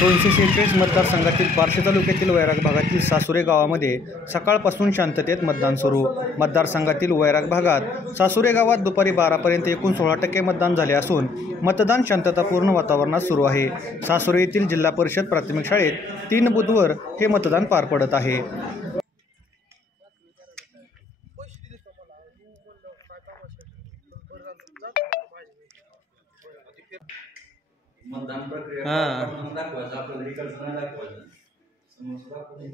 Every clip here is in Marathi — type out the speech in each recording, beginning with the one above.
246 मतदारसंघातील बार्शी तालुक्यातील वैराग भागातील सासुरे गावामध्ये सकाळपासून शांततेत मतदान सुरू। मतदारसंघातील वैराग भागात सासुरे गावात दुपारी 12पर्यंत एकूण 16% मतदान झाले असून मतदान शांततापूर्ण वातावरणात सुरू आहे। सासुरे येथील जिल्हा परिषद प्राथमिक शाळेत 3 बुथवर हे मतदान पार पडत आहे। मतदान प्रक्रिया दाखवायचं आपल्याला इकडचं नाही दाखवायचं समोरचं दाखवून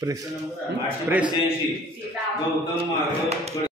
प्रेस